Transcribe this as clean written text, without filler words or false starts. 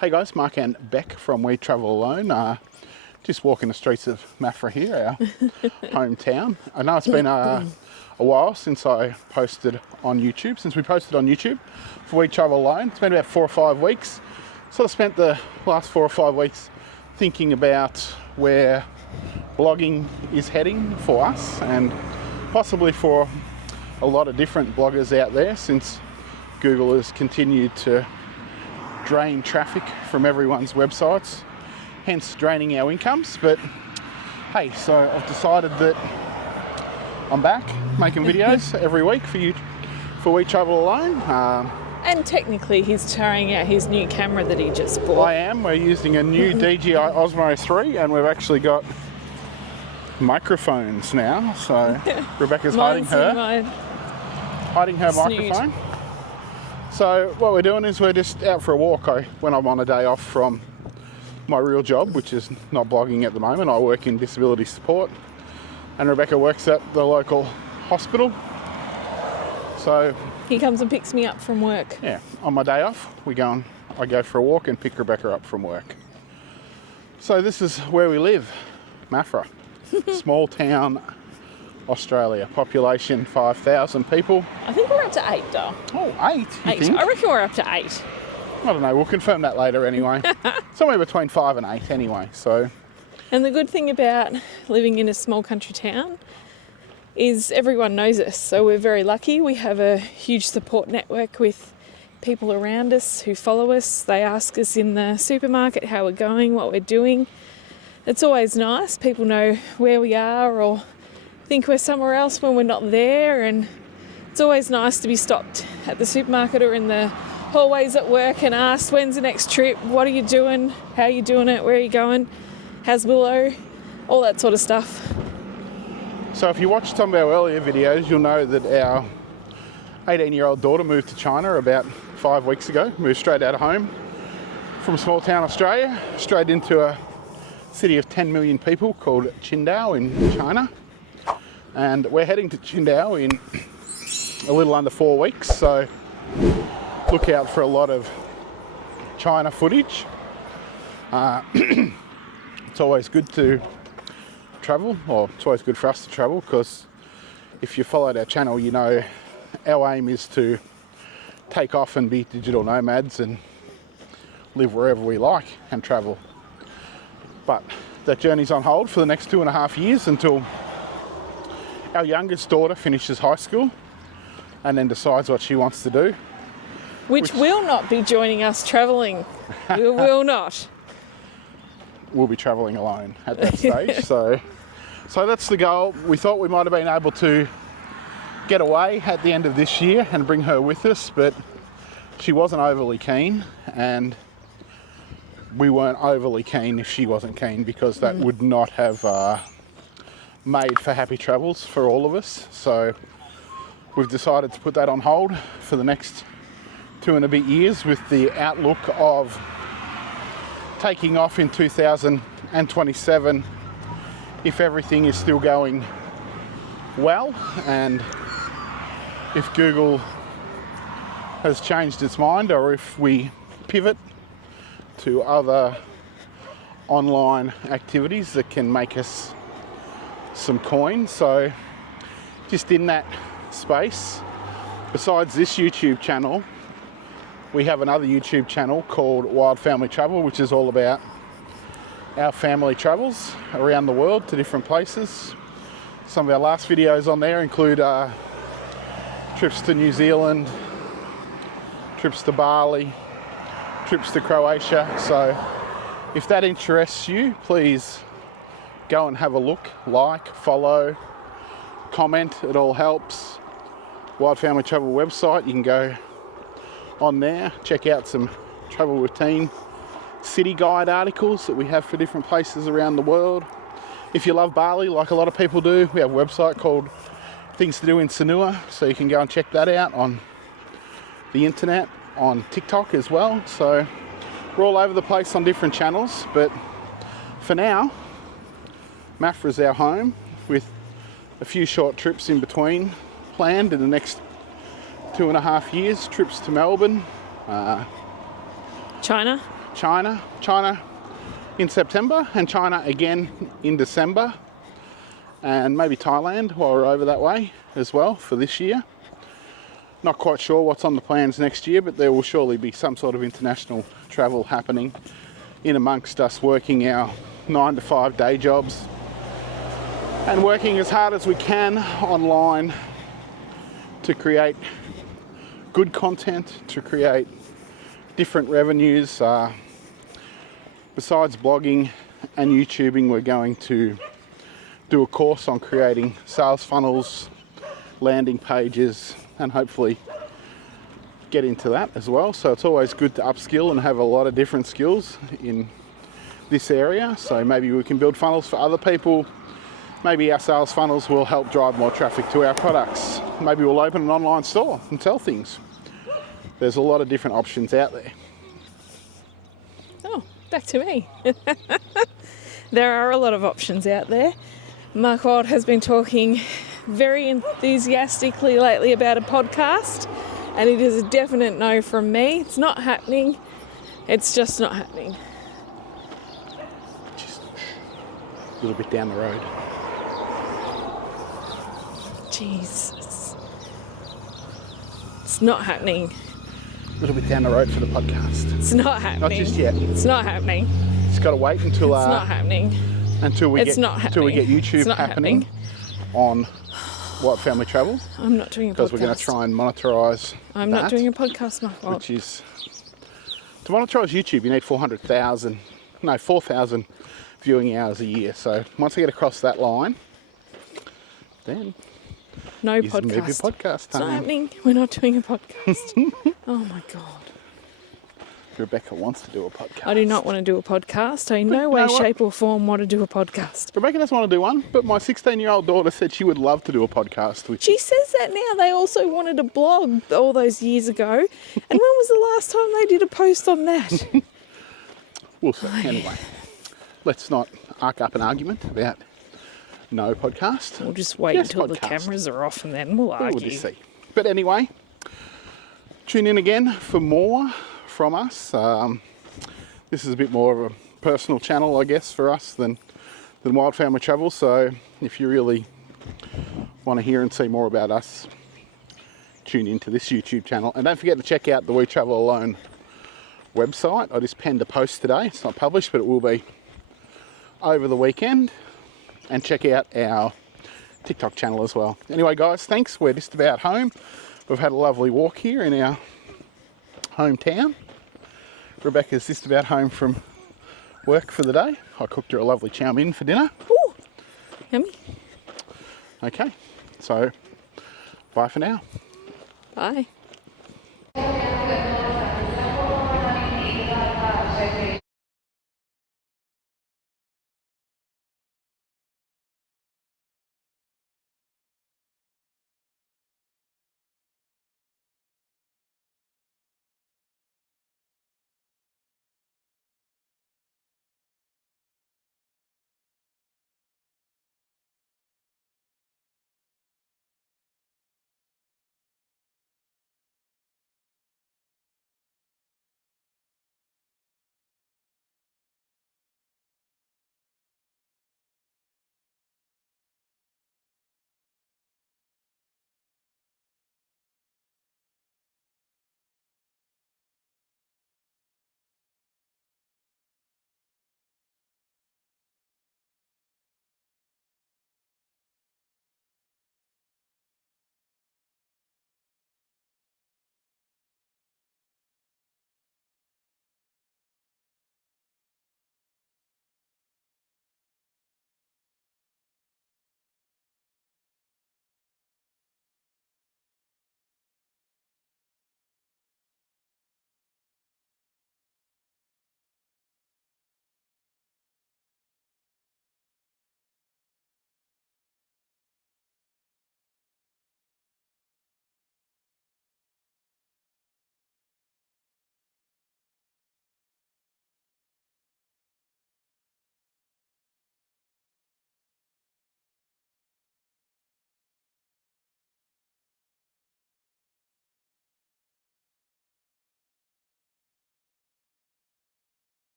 Hey guys, Mark and Bec from We Travel Alone. Just walking the streets of Maffra here, our hometown. I know it's been a while since I posted on YouTube, since we posted on YouTube for We Travel Alone. It's been about 4 or 5 weeks. Sort of spent the last 4 or 5 weeks thinking about where blogging is heading for us and possibly for a lot of different bloggers out there, since Google has continued to drain traffic from everyone's websites, hence draining our incomes. But hey, so I've decided that I'm back making videos every week for you for We Travel Alone. And technically he's trying out his new camera that he just bought. I am. We're using a new DJI Osmo 3 and we've actually got microphones now. So Rebecca's hiding her microphone. So what we're doing is we're just out for a walk. When I'm on a day off from my real job, which is not blogging at the moment, I work in disability support, and Rebecca works at the local hospital. So he comes and picks me up from work. Yeah, on my day off, I go for a walk and pick Rebecca up from work. So this is where we live, Maffra, small town, Australia, population 5,000 people. I think we're up to 8 though. Oh, 8? You think? I reckon we're up to 8. I don't know, we'll confirm that later anyway. Somewhere between 5 and 8 anyway, so. And the good thing about living in a small country town is everyone knows us, so we're very lucky. We have a huge support network with people around us who follow us. They ask us in the supermarket how we're going, what we're doing. It's always nice. People know where we are or think we're somewhere else when we're not there, and it's always nice to be stopped at the supermarket or in the hallways at work and asked, when's the next trip, what are you doing, how are you doing it, where are you going, how's Willow, all that sort of stuff. So if you watched some of our earlier videos, you'll know that our 18-year-old daughter moved to China about 5 weeks ago, moved straight out of home from small town Australia, straight into a city of 10 million people called Qingdao in China. And we're heading to Qingdao in a little under 4 weeks, so look out for a lot of China footage. It's always good to travel, or it's always good for us to travel, because if you followed our channel, you know our aim is to take off and be digital nomads and live wherever we like and travel. But that journey's on hold for the next 2.5 years until our youngest daughter finishes high school and then decides what she wants to do. Which will not be joining us travelling. We will not. We'll be travelling alone at that stage. So that's the goal. We thought we might have been able to get away at the end of this year and bring her with us, but she wasn't overly keen, and we weren't overly keen if she wasn't keen, because that would not have made for happy travels for all of us. So we've decided to put that on hold for the next 2 and a bit years, with the outlook of taking off in 2027 if everything is still going well, and if Google has changed its mind, or if we pivot to other online activities that can make us some coin. So just in that space, besides this YouTube channel, we have another YouTube channel called Wild Family Travel, which is all about our family travels around the world to different places. Some of our last videos on there include trips to New Zealand, trips to Bali, trips to Croatia. So if that interests you, please go and have a look, like, follow, comment, it all helps. Wild Family Travel website, you can go on there, check out some travel routine city guide articles that we have for different places around the world. If you love Bali, like a lot of people do, we have a website called Things to Do in Sanua, so you can go and check that out on the internet, on TikTok as well. So we're all over the place on different channels, but for now, Maffra's our home, with a few short trips in between planned in the next 2.5 years. Trips to Melbourne, China in September, and China again in December, and maybe Thailand while we're over that way as well for this year. Not quite sure what's on the plans next year, but there will surely be some sort of international travel happening in amongst us working our 9-to-5 day jobs and working as hard as we can online to create good content, to create different revenues. Besides blogging and YouTubing, we're going to do a course on creating sales funnels, landing pages, and hopefully get into that as well. So it's always good to upskill and have a lot of different skills in this area. So maybe we can build funnels for other people. Maybe our sales funnels will help drive more traffic to our products. Maybe we'll open an online store and sell things. There's a lot of different options out there. Oh, back to me. There are a lot of options out there. Mark Wild has been talking very enthusiastically lately about a podcast, and it is a definite no from me. It's not happening. It's just not happening. Just a little bit down the road. Jesus. It's not happening. A little bit down the road for the podcast. It's not happening. Not just yet. It's not happening. It's got to wait until It's not happening. until we It's get not until we get happening. YouTube It's not happening on White Family Travel, I'm not doing a podcast. because we're going to try and monetize. I'm not doing a podcast, Mark Wild. Which is, to monetize YouTube, you need 4,000 viewing hours a year. So once we get across that line, then No is podcast. maybe podcast It's not time. happening. We're not doing a podcast. Oh my God. Rebecca wants to do a podcast. I do not want to do a podcast. I in no way, know what? shape or form want to do a podcast. Rebecca doesn't want to do one, but my 16-year-old daughter said she would love to do a podcast with you. She says that now. They also wanted a blog all those years ago. And when was the last time they did a post on that? We'll see. Anyway, let's not arc up an argument about no podcast. We'll just wait Yes, until the podcast. cameras are off and then we'll argue. We'll just see. But anyway, tune in again for more from us. This is a bit more of a personal channel, I guess, for us than Wild Family Travel. So if you really want to hear and see more about us, tune into this YouTube channel. And don't forget to check out the We Travel Alone website. I just penned a post today. It's not published, but it will be over the weekend. And check out our TikTok channel as well. Anyway, guys, thanks. We're just about home. We've had a lovely walk here in our hometown. Rebecca's just about home from work for the day. I cooked her a lovely chow mein for dinner. Ooh, yummy. Okay, so bye for now. Bye.